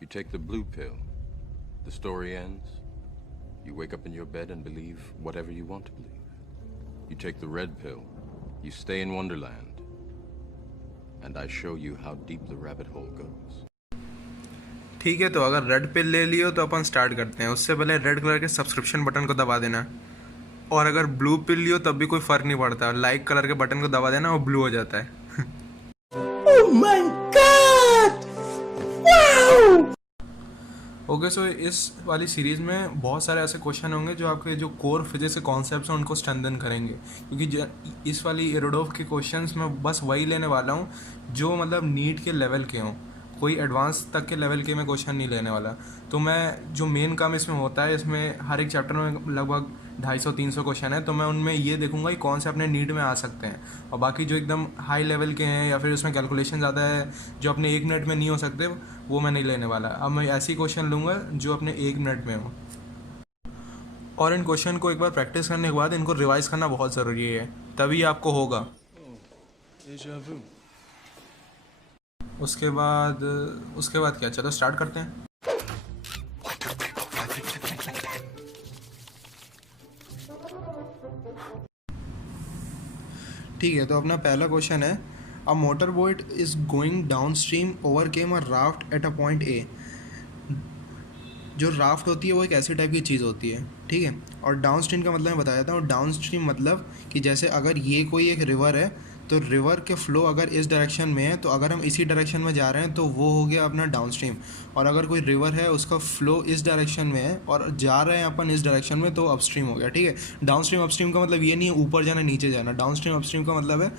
You take the blue pill. The story ends. You wake up in your bed and believe whatever you want to believe. You take the red pill. You stay in Wonderland. And I show you how deep the rabbit hole goes. ठीक है, तो अगर red pill ले लियो तो अपन start करते हैं। उससे पहले रेड कलर के सब्सक्रिप्शन बटन को दबा देना, और अगर ब्लू पिल लियो तब भी कोई फ़र्क नहीं पड़ता, लाइक कलर के बटन को दबा देना, वो ब्लू हो जाता है। Oh my God! Wow! Okay, so इस वाली सीरीज़ में बहुत सारे ऐसे क्वेश्चन होंगे जो आपके जो कोर फिजिक्स के कॉन्सेप्ट्स हैं उनको स्ट्रेंथन करेंगे, क्योंकि इस वाली एरोडोफ के क्वेश्चंस में बस वही लेने वाला हूँ जो मतलब नीट के लेवल के हों, कोई एडवांस तक के लेवल के मैं क्वेश्चन नहीं लेने वाला। तो मैं जो मेन काम इसमें होता है, इसमें हर एक चैप्टर में लगभग 250-300 क्वेश्चन है, तो मैं उनमें ये देखूंगा कि कौन से अपने नीट में आ सकते हैं, और बाकी जो एकदम हाई लेवल के हैं या फिर उसमें कैलकुलेशन ज़्यादा है जो अपने 1 मिनट में नहीं हो सकते, वो मैं नहीं लेने वाला। अब मैं ऐसे ही क्वेश्चन लूँगा जो अपने 1 मिनट में हो, और इन क्वेश्चन को एक बार प्रैक्टिस करने के बाद इनको रिवाइज़ करना बहुत ज़रूरी है, तभी आपको होगा। उसके बाद क्या, चलो स्टार्ट करते हैं। ठीक है, तो अपना पहला क्वेश्चन है, a motor boat is going down stream overcame a raft at a point A. जो राफ्ट होती है वो एक ऐसी टाइप की चीज़ होती है, ठीक है। और डाउन स्ट्रीम का मतलब मैं बता देता हूँ। डाउन स्ट्रीम मतलब कि जैसे अगर ये कोई एक रिवर है, तो रिवर के फ्लो अगर इस डायरेक्शन में है, तो अगर हम इसी डायरेक्शन में जा रहे हैं तो वो हो गया अपना डाउन स्ट्रीम। और अगर कोई रिवर है उसका फ्लो इस डायरेक्शन में है और जा रहे हैं अपन इस डायरेक्शन में, तो अपस्ट्रीम हो गया, ठीक है। डाउन स्ट्रीम अपस्ट्रीम का मतलब ये नहीं है ऊपर जाना नीचे जाना। डाउन स्ट्रीम अपस्ट्रीम का मतलब है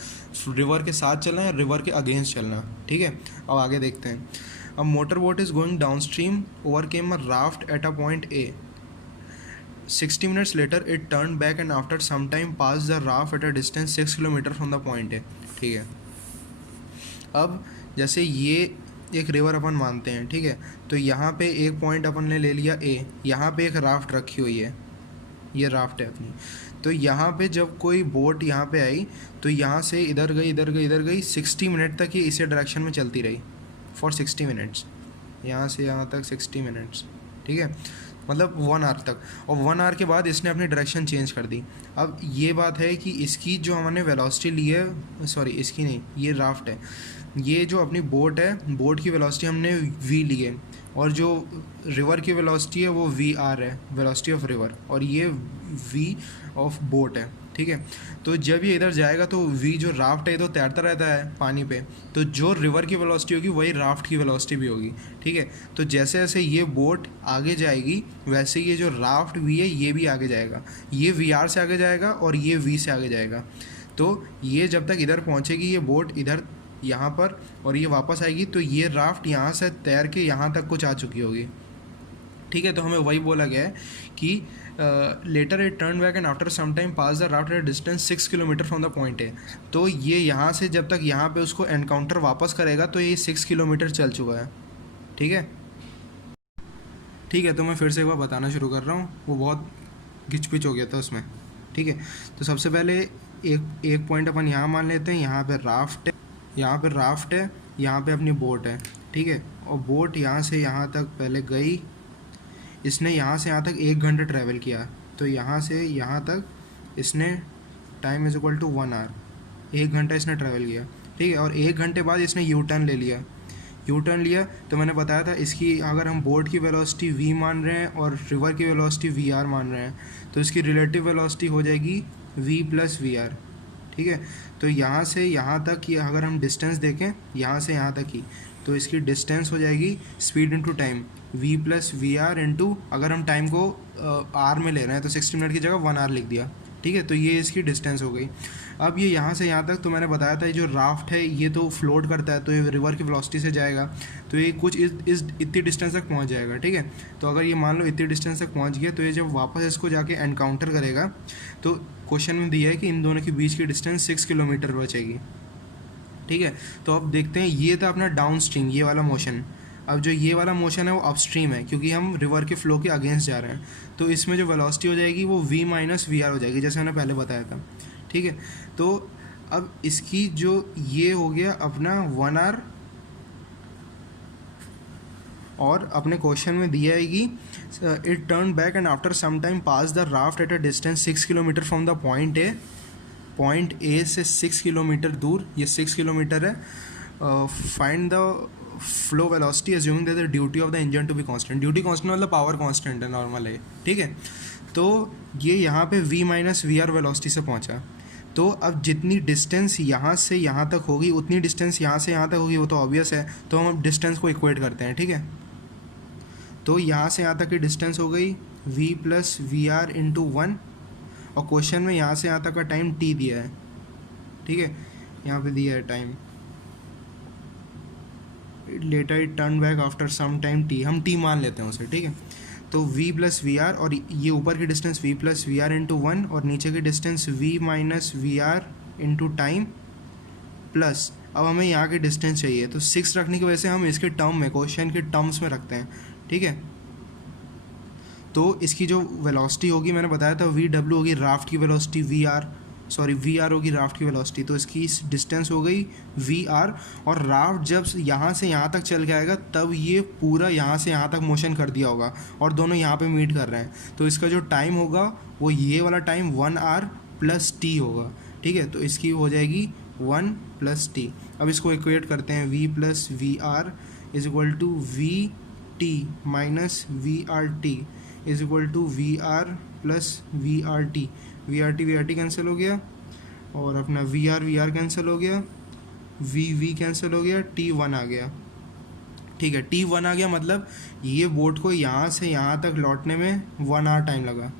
रिवर के साथ चलना या रिवर के अगेंस्ट चलना, ठीक है। अब आगे देखते हैं। A motorboat is going downstream, overcame a raft at a point A. 60 minutes later, it turned back and after some time passed the raft at a distance 6 kilometre from the point A. ठीक है। अब जैसे ये एक river अपन मानते हैं, ठीक है। तो यहाँ पे एक पॉइंट अपन ने ले लिया A, यहाँ पे एक राफ्ट रखी हुई है, ये राफ्ट है अपनी। तो यहाँ पे जब कोई बोट यहाँ पे आई, तो यहाँ से इधर गई इधर गई इधर गई, 60 मिनट तक ये इसी डायरेक्शन में चलती रही फॉर 60 मिनट्स, यहाँ से यहाँ तक 60 मिनट्स, ठीक है, मतलब 1 आवर तक। और 1 आवर के बाद इसने अपनी डायरेक्शन चेंज कर दी। अब ये बात है कि इसकी जो हमने वेलोसिटी ली है, सॉरी इसकी नहीं, ये राफ्ट है, ये जो अपनी बोट है, बोट की वेलोसिटी हमने v ली है, और जो रिवर की वेलोसिटी है वो वी आर है, वेलोसिटी ऑफ रिवर, और ये v ऑफ बोट है, ठीक है। तो जब ये इधर जाएगा तो v जो राफ्ट है तो तैरता रहता है पानी पे, तो जो रिवर की वेलोसिटी होगी वही राफ्ट की वेलोसिटी भी होगी, ठीक है। तो जैसे जैसे ये बोट आगे जाएगी वैसे ये जो राफ्ट v है ये भी आगे जाएगा, ये वी आर से आगे जाएगा और ये v से आगे जाएगा। तो ये जब तक इधर पहुँचेगी ये बोट इधर यहाँ पर, और ये वापस आएगी, तो ये राफ्ट यहाँ से तैर के यहाँ तक कुछ आ चुकी होगी, ठीक है। तो हमें वही बोला गया है कि later it turn back and after some time pass the raft at distance 6 kilometre from the point A. तो ये यहाँ से जब तक यहाँ पे उसको एनकाउंटर वापस करेगा तो ये 6 किलोमीटर चल चुका है, ठीक है। ठीक है, तो मैं फिर से एक बार बताना शुरू कर रहा हूँ, वो बहुत घिच-पिच हो गया था उसमें, ठीक है। तो सबसे पहले एक पॉइंट अपन यहाँ मान लेते हैं, यहाँ पे राफ्ट है, यहाँ पे राफ्ट है, यहाँ पे अपनी बोट है, ठीक है। और बोट यहाँ से यहाँ तक पहले गई, इसने यहाँ से यहाँ तक 1 घंटा ट्रैवल किया, तो यहाँ से यहाँ तक इसने time is equal to 1 hour, 1 घंटा इसने ट्रैवल किया, ठीक है। और 1 घंटे बाद इसने यू टर्न ले लिया। यू टर्न लिया तो मैंने बताया था इसकी अगर हम बोट की वेलोसिटी v मान रहे हैं और रिवर की वेलोसिटी वी आर मान रहे हैं, तो इसकी रिलेटिव वेलोसिटी हो जाएगी v प्लस वी आर, ठीक है। तो यहाँ से यहाँ तक की अगर हम डिस्टेंस देखें, यहाँ से यहाँ तक की, तो इसकी डिस्टेंस हो जाएगी speed into time, v plus V R into, अगर हम टाइम को आर में ले रहे हैं तो 60 मिनट की जगह 1 आवर लिख दिया, ठीक है। तो ये इसकी डिस्टेंस हो गई। अब ये यहाँ से यहाँ तक, तो मैंने बताया था ये जो राफ्ट है ये तो फ्लोट करता है, तो ये रिवर की वेलोसिटी से जाएगा, तो ये कुछ इस इतनी डिस्टेंस तक पहुँच जाएगा, ठीक है। तो अगर ये मान लो इतनी डिस्टेंस तक पहुँच गया, तो ये जब वापस इसको जाके एनकाउंटर करेगा, तो क्वेश्चन में दिया है कि इन दोनों के बीच की डिस्टेंस 6 किलोमीटर बचेगी, ठीक है। तो अब देखते हैं, ये था अपना डाउन स्ट्रीम, ये वाला मोशन। अब जो ये वाला मोशन है वो अपस्ट्रीम है, क्योंकि हम रिवर के फ्लो के अगेंस्ट जा रहे हैं, तो इसमें जो वेलोसिटी हो जाएगी वो v माइनस वी आर हो जाएगी, जैसे मैंने पहले बताया था, ठीक है। तो अब इसकी जो ये हो गया अपना 1 आवर और अपने क्वेश्चन में दिया है कि it turn back and after some time pass the raft at a distance 6 kilometre from the point A से 6 किलोमीटर दूर, ये 6 किलोमीटर है. Find the flow velocity assuming that the duty of the engine to be constant. Duty constant मतलब power constant है, normal है, ठीक है. तो ये यहाँ पे v minus V R velocity से पहुँचा. तो अब जितनी डिस्टेंस यहाँ से यहाँ तक होगी उतनी डिस्टेंस यहाँ से यहाँ तक होगी, वो तो ऑब्वियस है. तो हम डिस्टेंस को इक्वेट करते हैं, ठीक है. तो यहाँ से यहाँ तक की डिस्टेंस हो गई v plus V R into 1, और क्वेश्चन में यहाँ से यहाँ तक का टाइम t दिया है, ठीक है. यहाँ पे दिया है time later it turn back after some time t, हम t मान लेते हैं उसे, ठीक है. तो v प्लस वी आर, और ये ऊपर की distance v plus V R into 1 और नीचे की distance v minus V R into time plus, अब हमें यहाँ की डिस्टेंस चाहिए. तो 6 रखने की वजह से हम इसके टर्म में, क्वेश्चन के टर्म्स में रखते हैं, ठीक है. तो इसकी जो वेलोसिटी होगी मैंने बताया था वी डब्ल्यू होगी राफ्ट की वेलोसिटी, वी आर होगी राफ्ट की वेलोसिटी. तो इसकी डिस्टेंस हो गई वी आर, और राफ्ट जब यहाँ से यहाँ तक चल के आएगा तब ये पूरा यहाँ से यहाँ तक मोशन कर दिया होगा और दोनों यहाँ पे मीट कर रहे हैं. तो इसका जो टाइम होगा वो ये वाला टाइम 1 आर प्लस टी होगा, ठीक है. तो इसकी हो जाएगी 1 प्लस टी. अब इसको इक्वेट करते हैं, V plus V R is equal to V T minus V R T is equal to V R plus V R T. V R T cancel हो गया, और अपना वी आर कैंसिल हो गया, वी कैंसिल हो गया, T1 आ गया, ठीक है. T1 आ गया मतलब ये बोट को यहाँ से यहाँ तक लौटने में 1 आवर टाइम लगा.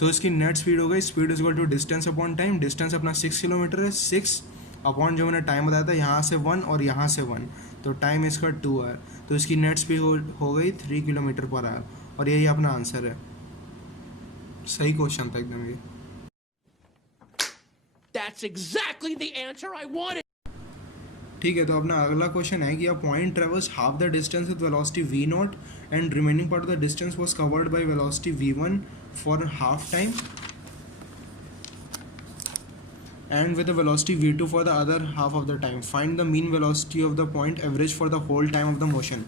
तो इसकी नेट स्पीड हो गई, speed is equal to distance upon time. Distance अपना 6 किलोमीटर है, 6 अपॉन जो मैंने टाइम बताया था यहाँ से 1 और यहाँ से 1, तो टाइम इसका 2 आवर. तो इसकी नेट स्पीड हो गई 3 किलोमीटर पर आवर, और यही अपना आंसर है. सही क्वेश्चन था एकदम ये. That's exactly the answer I wanted. ठीक है. तो अपना अगला क्वेश्चन है कि a point travels half the distance with velocity v0 and remaining part of the distance was covered by velocity v1 for half time and with the velocity v2 for the other half of the time. Find the mean velocity of the point average for the whole time of the motion.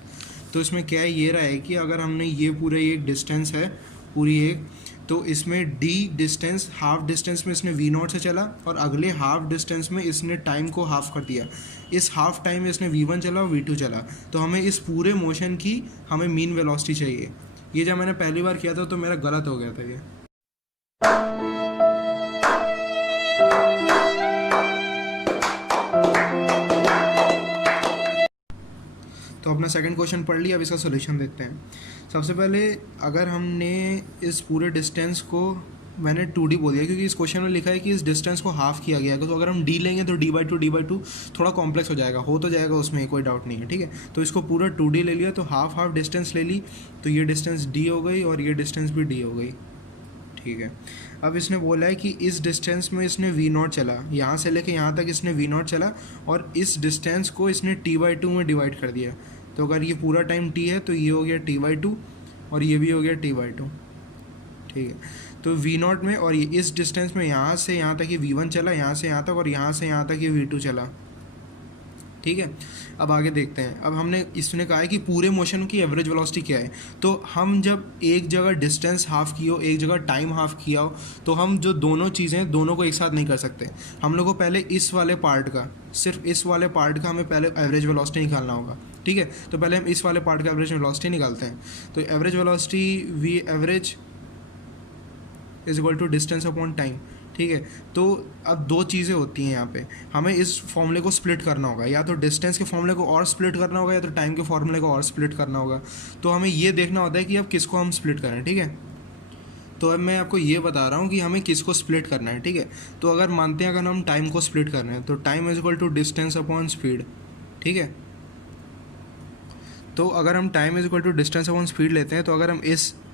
तो इसमें क्या ये रहा है कि अगर हमने ये पूरे एक डिस्टेंस है पूरी एक, तो इसमें d डिस्टेंस हाफ डिस्टेंस में इसने v0 से चला और अगले हाफ डिस्टेंस में इसने टाइम को हाफ कर दिया. इस हाफ टाइम में इसने v1 चला और v2 चला. तो हमें इस पूरे मोशन की हमें मीन वेलोसिटी चाहिए. ये जब मैंने पहली बार किया था तो मेरा गलत हो गया था ये. तो अपना सेकंड क्वेश्चन पढ़ लिया, अब इसका सोल्यूशन देखते हैं. सबसे पहले अगर हमने इस पूरे डिस्टेंस को, मैंने 2d बोल दिया क्योंकि इस क्वेश्चन में लिखा है कि इस डिस्टेंस को हाफ किया गया है. तो अगर हम d लेंगे तो d/2 थोड़ा कॉम्प्लेक्स हो जाएगा, तो जाएगा उसमें कोई डाउट नहीं है, ठीक है. तो इसको पूरा 2d ले लिया, तो हाफ डिस्टेंस ले ली, तो ये डिस्टेंस d हो गई और ये डिस्टेंस भी d हो गई, ठीक है. अब इसने बोला है कि इस डिस्टेंस में इसने v0 चला, यहाँ से लेके यहाँ तक इसने v0 चला और इस डिस्टेंस को इसने t/2 में डिवाइड कर दिया. तो अगर ये पूरा टाइम t है तो ये हो गया t/2 और ये भी हो गया t/2, ठीक है. तो v0 में और ये इस डिस्टेंस में यहाँ से यहाँ तक ये v1 चला, यहाँ से यहाँ तक, और यहाँ से यहाँ तक ये v2 चला, ठीक है. अब आगे देखते हैं. अब हमने इसने कहा है कि पूरे मोशन की एवरेज वेलोसिटी क्या है. तो हम जब एक जगह डिस्टेंस हाफ किया हो, एक जगह टाइम हाफ किया हो, तो हम जो दोनों चीज़ें दोनों को एक साथ नहीं कर सकते. हम लोग को पहले इस वाले पार्ट का, सिर्फ इस वाले पार्ट का हमें पहले एवरेज वेलोसिटी निकालना होगा, ठीक है. तो पहले हम इस वाले पार्ट का एवरेज वेलोसिटी निकालते हैं. तो average velocity V average is equal to distance upon time, ठीक है. तो अब दो चीज़ें होती हैं यहाँ पे, हमें इस फॉर्मूले को स्प्लिट करना होगा, या तो डिस्टेंस के फॉर्मूले को और स्प्लिट करना होगा या तो टाइम के फॉर्मूले को और स्प्लिट करना होगा. तो हमें ये देखना होता है कि अब किसको हम स्प्लिट करें, ठीक है. तो अब मैं आपको ये बता रहा हूँ कि हमें किसको स्प्लिट करना है, ठीक है. तो अगर मानते हैं अगर हम टाइम को स्प्लिट कर रहे हैं तो time is equal to distance upon speed, ठीक है. तो अगर हम time is equal to distance upon speed लेते हैं, तो अगर हम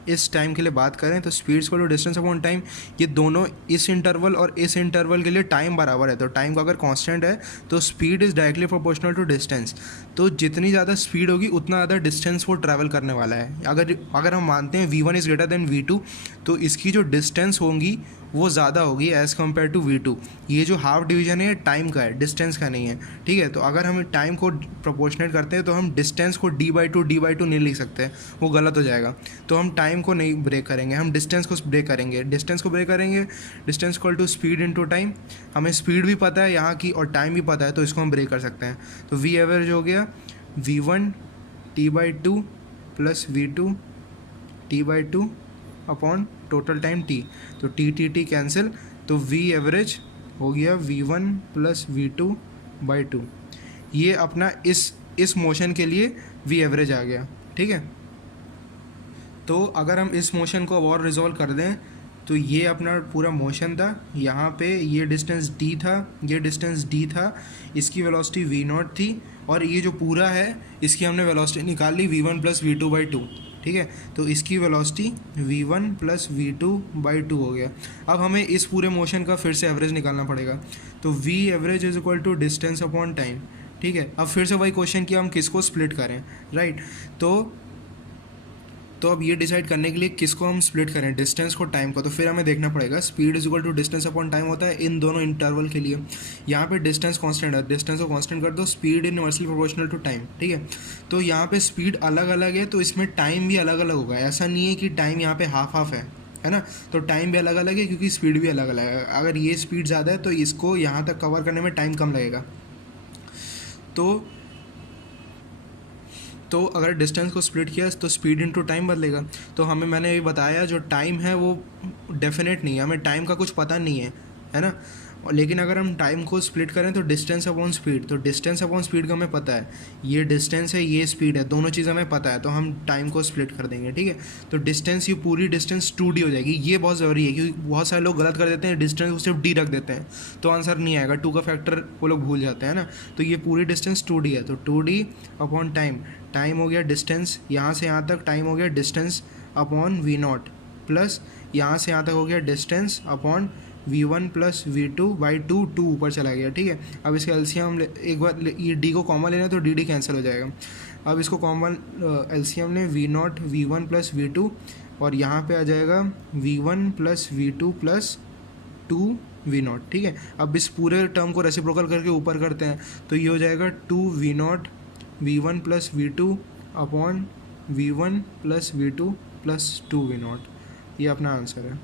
इस टाइम के लिए बात करें तो speed equal to distance upon time, ये दोनों इस इंटरवल और इस इंटरवल के लिए टाइम बराबर है. तो टाइम का अगर कांस्टेंट है तो speed is directly proportional to distance. तो जितनी ज़्यादा स्पीड होगी उतना ज़्यादा डिस्टेंस वो ट्रैवल करने वाला है. अगर हम मानते हैं v1 is greater than v2, तो इसकी जो डिस्टेंस होंगी वो ज़्यादा होगी एज़ कम्पेयर टू V2। ये जो हाफ डिवीजन है टाइम का है, डिस्टेंस का नहीं है, ठीक है। तो अगर हम टाइम को प्रोपोर्शनेट करते हैं तो हम डिस्टेंस को d/2 नहीं लिख सकते, वो गलत हो जाएगा। तो हम टाइम को नहीं ब्रेक करेंगे, हम डिस्टेंस को ब्रेक करेंगे। Distance equal to speed into time. हमें स्पीड भी पता है यहाँ की और टाइम भी पता है, तो इसको हम ब्रेक कर सकते हैं। तो V एवरेज हो गया V1 T/2 plus V2 T/2 upon total time T। तो T कैंसिल, तो V एवरेज हो गया V1 प्लस V2/2। ये अपना इस मोशन के लिए V एवरेज आ गया, ठीक है। तो अगर हम इस मोशन को और रिजॉल्व कर दें तो ये अपना पूरा मोशन था, यहाँ पे ये डिस्टेंस d था, ये डिस्टेंस d था, इसकी वेलोसिटी V0 थी, और ये जो पूरा है इसकी हमने वेलोसिटी निकाल ली V1 प्लस V2/2, ठीक है। तो इसकी वेलोसिटी V1 प्लस V2/2 हो गया। अब हमें इस पूरे मोशन का फिर से एवरेज निकालना पड़ेगा। तो V average is equal to distance upon time, ठीक है। अब फिर से वही क्वेश्चन कि हम किसको स्प्लिट करें, राइट। तो अब ये डिसाइड करने के लिए किसको हम स्प्लिट करें, डिस्टेंस को टाइम को, तो फिर हमें देखना पड़ेगा speed is equal to distance upon time होता है इन दोनों इंटरवल के लिए। यहाँ पे डिस्टेंस कांस्टेंट है, डिस्टेंस को कांस्टेंट कर दो, speed inversely proportional to time, ठीक है। तो यहाँ पे स्पीड अलग अलग है, तो इसमें टाइम भी अलग अलग होगा। ऐसा नहीं है कि टाइम यहाँ पे हाफ हाफ है ना। तो टाइम भी अलग अलग है क्योंकि स्पीड भी अलग अलग है। अगर ये स्पीड ज़्यादा है तो इसको यहाँ तक कवर करने में टाइम कम लगेगा। तो अगर डिस्टेंस को स्प्लिट किया तो स्पीड इनटू टाइम बदलेगा। तो मैंने ये बताया जो टाइम है वो डेफिनेट नहीं है, हमें टाइम का कुछ पता नहीं है ना। लेकिन अगर हम टाइम को स्प्लिट करें तो डिस्टेंस अपॉन स्पीड, तो डिस्टेंस अपॉन स्पीड का हमें पता है, ये डिस्टेंस है ये स्पीड है, दोनों चीज़ हमें पता है, तो हम टाइम को स्प्लिट कर देंगे, ठीक है। तो डिस्टेंस, ये पूरी डिस्टेंस 2D हो जाएगी। ये बहुत ज़रूरी है क्योंकि बहुत सारे लोग गलत कर देते हैं, डिस्टेंस को सिर्फ D रख देते हैं तो आंसर नहीं आएगा, 2 का फैक्टर वो लोग भूल जाते हैं ना। तो ये पूरी डिस्टेंस 2D है, तो 2D अपॉन टाइम हो गया डिस्टेंस, यहाँ से यहाँ तक टाइम हो गया डिस्टेंस अपॉन V0, प्लस यहाँ से यहाँ तक हो गया distance upon V1 plus V2/2, 2 ऊपर चला गया, ठीक है। अब इसका एलसीएम एक बार ये D को कॉमन लेना तो D कैंसिल हो जाएगा। अब इसको कॉमन एलसीएम ने V0 V1 प्लस V2, और यहाँ पे आ जाएगा V1 plus V2 plus 2 V0, ठीक है। अब इस पूरे टर्म को रेसिप्रोकल करके ऊपर करते हैं तो ये हो जाएगा 2 V0 V1 plus V2 upon V1 plus V2 plus 2 V0। ये अपना आंसर है।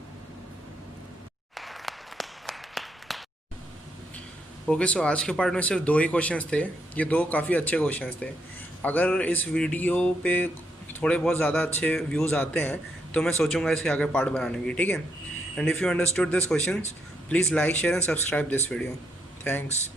ओके, सो आज के पार्ट में सिर्फ 2 ही क्वेश्चंस थे। ये 2 काफ़ी अच्छे क्वेश्चंस थे। अगर इस वीडियो पे थोड़े बहुत ज़्यादा अच्छे व्यूज़ आते हैं तो मैं सोचूंगा इसके आगे पार्ट बनाने की, ठीक है। And if you understood this questions please like share and subscribe this video. Thanks.